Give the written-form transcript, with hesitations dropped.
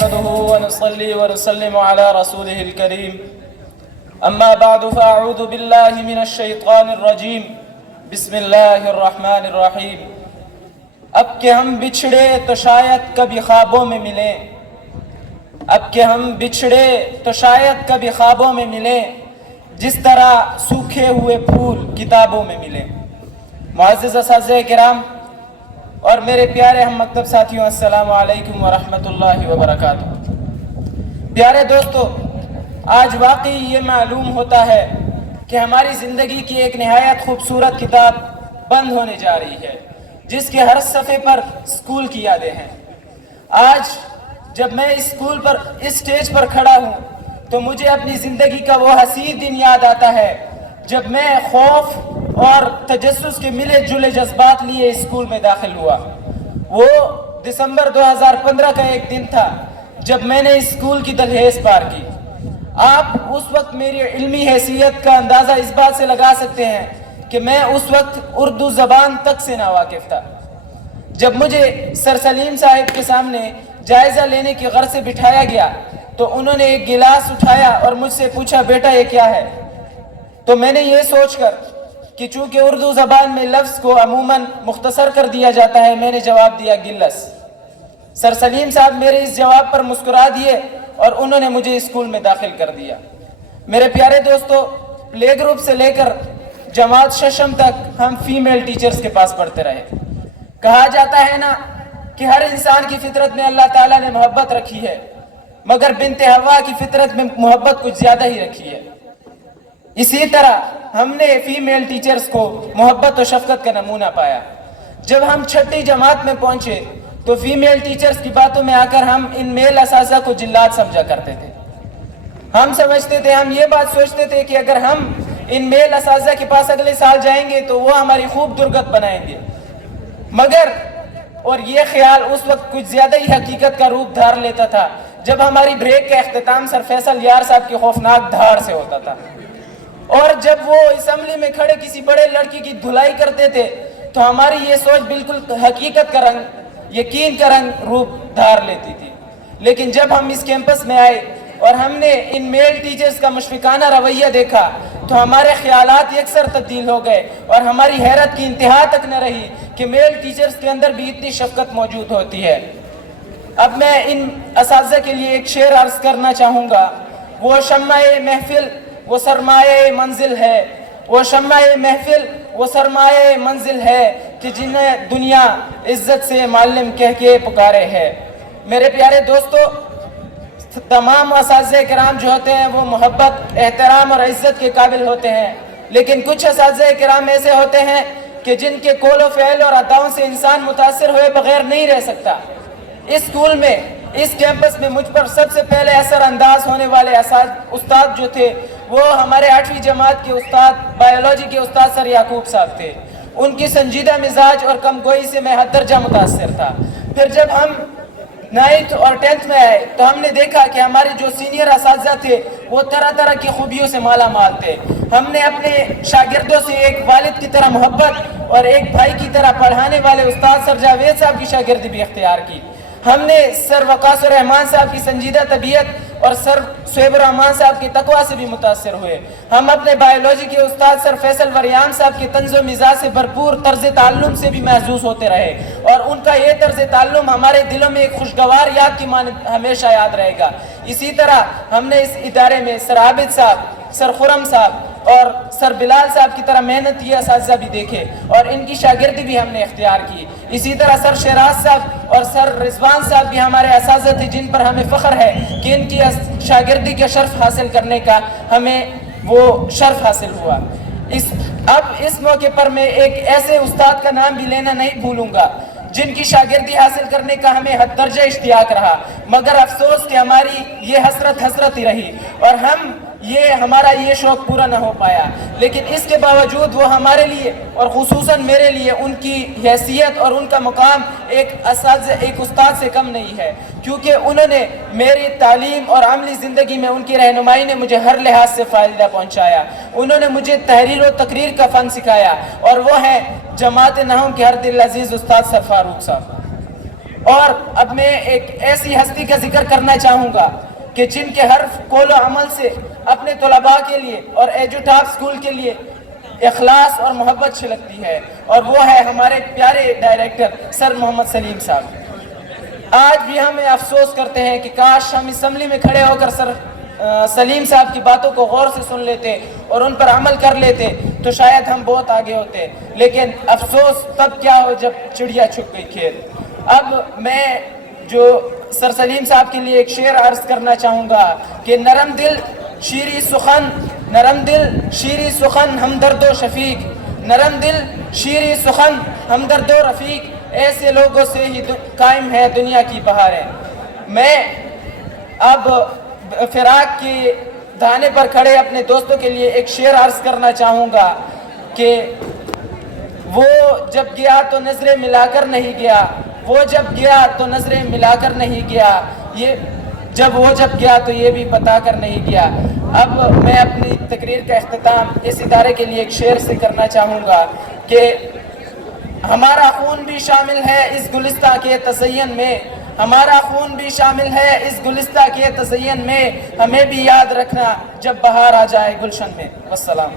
نحمده ونصلي ونسلم على رسوله الكريم اما بعد فاعوذ بالله من الشیطان الرجیم بسم اللہ الرحمن الرحیم۔ اب کہ ہم بچھڑے تو شاید کبھی خوابوں میں ملیں، اب کہ ہم بچھڑے تو شاید کبھی خوابوں میں ملیں، جس طرح سوکھے ہوئے پھول کتابوں میں ملیں۔ معزز اساتذہ کرام اور میرے پیارے ہم مکتب ساتھیوں، السلام علیکم ورحمۃ اللہ وبرکاتہ۔ پیارے دوستو، آج واقعی یہ معلوم ہوتا ہے کہ ہماری زندگی کی ایک نہایت خوبصورت کتاب بند ہونے جا رہی ہے، جس کے ہر صفحے پر اسکول کی یادیں ہیں۔ آج جب میں اسکول پر اس سٹیج پر کھڑا ہوں تو مجھے اپنی زندگی کا وہ حسین دن یاد آتا ہے جب میں خوف اور تجسس کے ملے جلے جذبات لیے اسکول میں داخل ہوا۔ وہ دسمبر 2015 کا ایک دن تھا جب میں نے اسکول کی دہلیز پار کی۔ آپ اس وقت میری علمی حیثیت کا اندازہ اس بات سے لگا سکتے ہیں کہ میں اس وقت اردو زبان تک سے ناواقف تھا۔ جب مجھے سر سلیم صاحب کے سامنے جائزہ لینے کی غرض سے بٹھایا گیا تو انہوں نے ایک گلاس اٹھایا اور مجھ سے پوچھا، بیٹا یہ کیا ہے؟ تو میں نے یہ سوچ کر کہ چونکہ اردو زبان میں لفظ کو عموماً مختصر کر دیا جاتا ہے، میں نے جواب دیا گلس۔ سر سلیم صاحب میرے اس جواب پر مسکرا دیے اور انہوں نے مجھے اسکول میں داخل کر دیا۔ میرے پیارے دوستو، پلے گروپ سے لے کر جماعت ششم تک ہم فیمیل ٹیچرز کے پاس پڑھتے رہے۔ کہا جاتا ہے نا کہ ہر انسان کی فطرت میں اللہ تعالیٰ نے محبت رکھی ہے، مگر بنت حوا کی فطرت میں محبت کچھ زیادہ ہی رکھی ہے۔ اسی طرح ہم نے فیمیل ٹیچرز کو محبت و شفقت کا نمونہ پایا۔ جب ہم چھٹی جماعت میں پہنچے تو فیمیل ٹیچرز کی باتوں میں آ کر ہم ان میل اساتذہ کو جلات سمجھا کرتے تھے۔ ہم سمجھتے تھے، ہم یہ بات سوچتے تھے کہ اگر ہم ان میل اساتذہ کے پاس اگلے سال جائیں گے تو وہ ہماری خوب درگت بنائیں گے، مگر اور یہ خیال اس وقت کچھ زیادہ ہی حقیقت کا روپ دھار لیتا تھا جب ہماری بریک کا اختتام سر فیصل یار صاحب کی خوفناک دھاڑ سے ہوتا تھا، اور جب وہ اسمبلی میں کھڑے کسی بڑے لڑکی کی دھلائی کرتے تھے تو ہماری یہ سوچ بالکل حقیقت کا رنگ، یقین کا رنگ روپ دھار لیتی تھی۔ لیکن جب ہم اس کیمپس میں آئے اور ہم نے ان میل ٹیچرز کا مشفقانہ رویہ دیکھا تو ہمارے خیالات یکسر تبدیل ہو گئے اور ہماری حیرت کی انتہا تک نہ رہی کہ میل ٹیچرز کے اندر بھی اتنی شفقت موجود ہوتی ہے۔ اب میں ان اساتذہ کے لیے ایک شعر عرض کرنا چاہوں گا۔ وہ شمع محفل وہ سرمایہ منزل ہے، وہ شمع محفل وہ سرمایہ منزل ہے کہ جنہیں دنیا عزت سے معلم کہہ کے پکارے ہے۔ میرے پیارے دوستو، تمام اساتذہ کرام جو ہوتے ہیں وہ محبت، احترام اور عزت کے قابل ہوتے ہیں، لیکن کچھ اساتذہ کرام ایسے ہوتے ہیں کہ جن کے قول و فعل اور اداؤں سے انسان متاثر ہوئے بغیر نہیں رہ سکتا۔ اس اسکول میں، اس کیمپس میں مجھ پر سب سے پہلے اثر انداز ہونے والے استاد جو تھے وہ ہمارے 8ویں جماعت کے استاد، بایولوجی کے استاد سر یعقوب صاحب تھے۔ ان کی سنجیدہ مزاج اور کم گوئی سے میں حد درجہ متاثر تھا۔ پھر جب ہم 9th اور 10th میں آئے تو ہم نے دیکھا کہ ہمارے جو سینئر اساتذہ تھے وہ طرح طرح کی خوبیوں سے مالا مال تھے۔ ہم نے اپنے شاگردوں سے ایک والد کی طرح محبت اور ایک بھائی کی طرح پڑھانے والے استاد سر جاوید صاحب کی شاگردی بھی اختیار کی۔ ہم نے سر وقاص الرحمان صاحب کی سنجیدہ طبیعت اور سر صہیب الرحمان صاحب کی تقویٰ سے بھی متاثر ہوئے۔ ہم اپنے بایولوجی کے استاد سر فیصل وریان صاحب کے طنز و مزاج سے بھرپور طرز تعلم سے بھی محظوظ ہوتے رہے، اور ان کا یہ طرز تعلم ہمارے دلوں میں ایک خوشگوار یاد کی مانند ہمیشہ یاد رہے گا۔ اسی طرح ہم نے اس ادارے میں سر عابد صاحب، سر خرم صاحب اور سر بلال صاحب کی طرح محنتی اساتذہ بھی دیکھے اور ان کی شاگردی بھی ہم نے اختیار کی۔ اسی طرح سر شیراز صاحب اور سر رضوان صاحب بھی ہمارے اساتذہ تھے جن پر ہمیں فخر ہے کہ ان کی شاگردی کا شرف حاصل کرنے کا ہمیں وہ شرف حاصل ہوا۔ اب اس موقع پر میں ایک ایسے استاد کا نام بھی لینا نہیں بھولوں گا جن کی شاگردی حاصل کرنے کا ہمیں حد درجہ اشتیاق رہا، مگر افسوس کہ ہماری یہ حسرت ہی رہی اور ہمارا یہ شوق پورا نہ ہو پایا۔ لیکن اس کے باوجود وہ ہمارے لیے اور خصوصاً میرے لیے ان کی حیثیت اور ان کا مقام ایک استاد سے کم نہیں ہے، کیونکہ انہوں نے میری تعلیم اور عملی زندگی میں ان کی رہنمائی نے مجھے ہر لحاظ سے فائدہ پہنچایا۔ انہوں نے مجھے تحریر و تقریر کا فن سکھایا، اور وہ ہیں جماعت نحوم کے ہر دل عزیز استاد سر فاروق صاحب۔ اور اب میں ایک ایسی ہستی کا ذکر کرنا چاہوں گا کہ جن کے ہر قول و عمل سے اپنے طلباء کے لیے اور ایجوٹاپ اسکول کے لیے اخلاص اور محبت چھلکتی ہے، اور وہ ہے ہمارے پیارے ڈائریکٹر سر محمد سلیم صاحب۔ آج بھی ہمیں افسوس کرتے ہیں کہ کاش ہم اسمبلی میں کھڑے ہو کر سر سلیم صاحب کی باتوں کو غور سے سن لیتے اور ان پر عمل کر لیتے تو شاید ہم بہت آگے ہوتے، لیکن افسوس تب کیا ہو جب چڑیا چھپ گئی کھیت۔ اب میں جو سر سلیم صاحب کے لیے ایک شعر عرض کرنا چاہوں گا کہ نرم دل شیریں سخن ہمدرد و شفیق، نرم دل شیریں سخن ہمدرد و رفیق، ایسے لوگوں سے ہی قائم ہے دنیا کی بہاریں۔ میں اب فراق کے دھانے پر کھڑے اپنے دوستوں کے لیے ایک شعر عرض کرنا چاہوں گا کہ وہ جب گیا تو نظریں ملا کر نہیں گیا، وہ جب گیا تو نظریں ملا کر نہیں گیا، وہ جب گیا تو یہ بھی بتا کر نہیں گیا۔ اب میں اپنی تقریر کا اختتام اس ادارے کے لیے ایک شعر سے کرنا چاہوں گا کہ ہمارا خون بھی شامل ہے اس گلستہ کے تزین میں، ہمارا خون بھی شامل ہے اس گلستہ کے تزین میں، ہمیں بھی یاد رکھنا جب بہار آ جائے گلشن میں۔ والسلام۔